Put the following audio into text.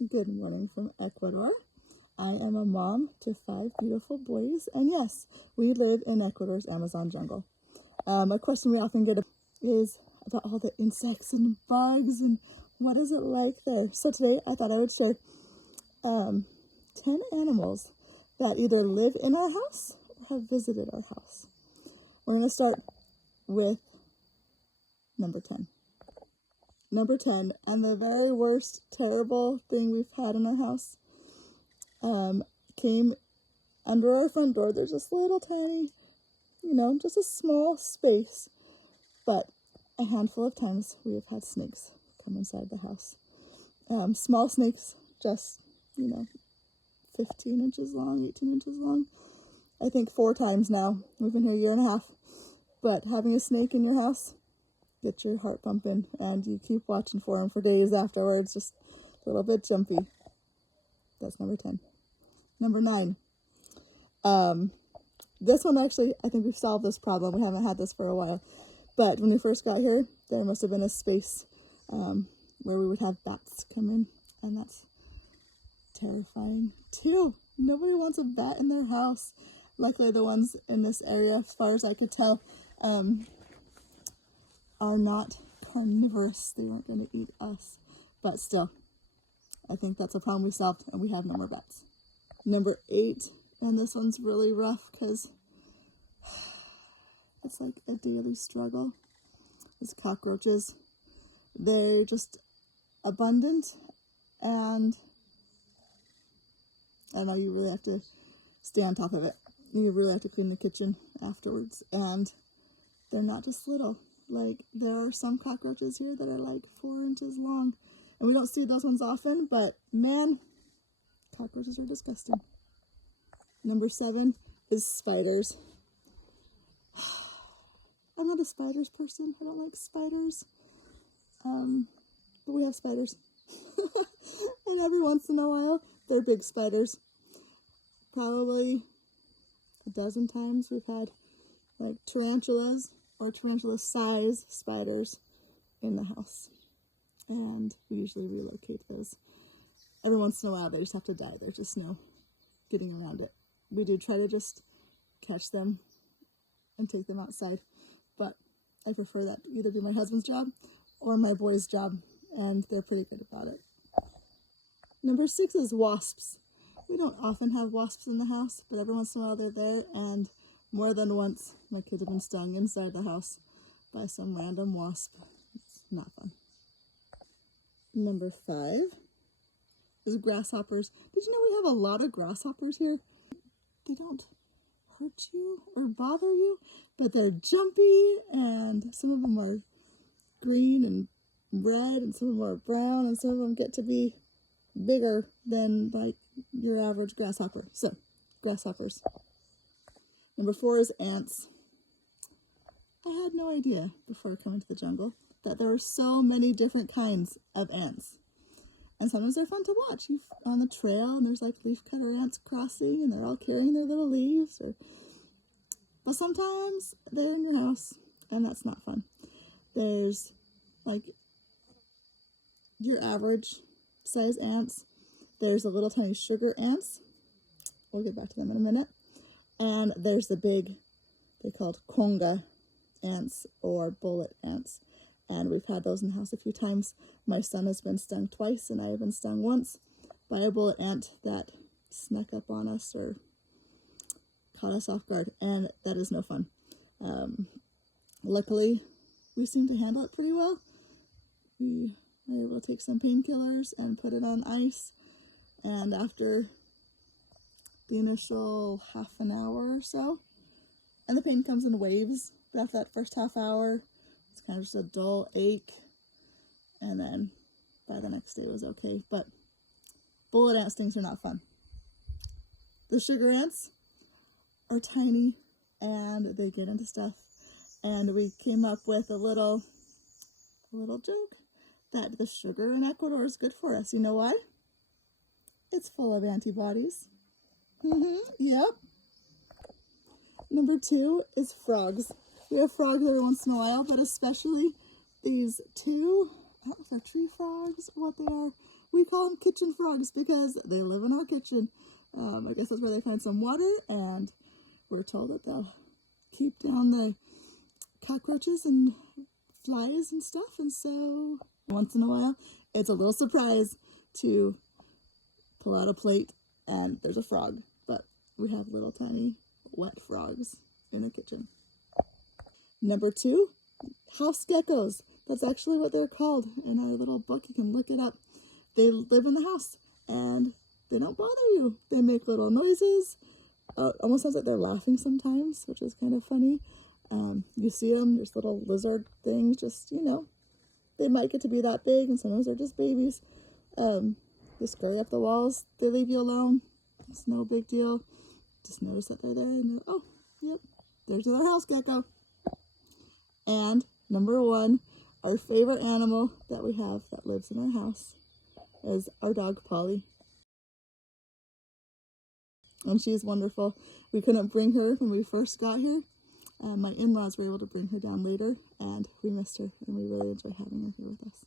Good morning from Ecuador. I am a mom to 5 beautiful boys, and yes, we live in Ecuador's Amazon jungle. A question we often get is about all the insects and bugs and what is it like there. So today I thought I would share 10 animals that either live in our house or have visited our house. We're going to start with number 10. Number 10, and the very worst, terrible thing we've had in our house came under our front door. There's this little tiny, just a small space. But a handful of times we have had snakes come inside the house. Small snakes, just, 15 inches long, 18 inches long. I think 4 times now. We've been here a year and a half. But having a snake in your house, get your heart pumping, and you keep watching for them for days afterwards, just a little bit jumpy. That's number 10. Number 9. This one actually, I think we've solved this problem. We haven't had this for a while. But when we first got here, there must have been a space where we would have bats come in, and that's terrifying too. Nobody wants a bat in their house. Luckily, the ones in this area, as far as I could tell, are not carnivorous. They weren't going to eat us. But still, I think that's a problem we solved, and we have no more bats. Number 8, and this one's really rough because it's like a daily struggle, is cockroaches. They're just abundant, and I know you really have to stay on top of it. You really have to clean the kitchen afterwards, and they're not just little. Like, there are some cockroaches here that are like 4 inches long, and we don't see those ones often, but man, cockroaches are disgusting. Number 7 is spiders. I'm not a spiders person. I don't like spiders, but we have spiders. And every once in a while, they're big spiders. Probably a dozen times we've had like tarantulas or tarantula size spiders in the house, and we usually relocate those. Every once in a while they just have to die. There's just no getting around it. We do try to just catch them and take them outside, but I prefer that either be my husband's job or my boy's job, and they're pretty good about it. Number 6 is wasps. We don't often have wasps in the house, but every once in a while they're there, and more than once my kids have been stung inside the house by some random wasp. It's not fun. Number 5 is grasshoppers. Did you know we have a lot of grasshoppers here? They don't hurt you or bother you, but they're jumpy, and some of them are green and red, and some of them are brown, and some of them get to be bigger than like your average grasshopper. So, grasshoppers. Number 4 is ants. I had no idea before coming to the jungle that there are so many different kinds of ants. And sometimes they're fun to watch. You're on the trail, and there's like leafcutter ants crossing, and they're all carrying their little leaves. But sometimes they're in your house, and that's not fun. There's like your average size ants. There's the little tiny sugar ants. We'll get back to them in a minute. And there's the big, they're called conga ants or bullet ants. And we've had those in the house a few times. My son has been stung twice, and I have been stung once by a bullet ant that snuck up on us or caught us off guard, and that is no fun. Luckily, we seem to handle it pretty well. We are able to take some painkillers and put it on ice, and after the initial half an hour or so, and the pain comes in waves, but after that first half hour, it's kind of just a dull ache, and then by the next day it was okay. But bullet ant stings are not fun. The sugar ants are tiny, and they get into stuff, and we came up with a little joke that the sugar in Ecuador is good for us. You know why? It's full of antibodies. Yep. Number 2 is frogs. We have frogs every once in a while, but especially these 2, I don't know if they're tree frogs or what they are. We call them kitchen frogs because they live in our kitchen. I guess that's where they find some water, and we're told that they'll keep down the cockroaches and flies and stuff. And so once in a while, it's a little surprise to pull out a plate and there's a frog, but we have little tiny wet frogs in the kitchen. Number 2, house geckos. That's actually what they're called in our little book. You can look it up. They live in the house and they don't bother you. They make little noises. Almost sounds like they're laughing sometimes, which is kind of funny. You see them, there's little lizard things, just, they might get to be that big, and sometimes they're just babies. They scurry up the walls, they leave you alone. It's no big deal. Just notice that they're there, and oh, yep, there's another house gecko. And number 1, our favorite animal that we have that lives in our house is our dog, Polly. And she's wonderful. We couldn't bring her when we first got here. My in-laws were able to bring her down later, and we missed her, and we really enjoy having her here with us.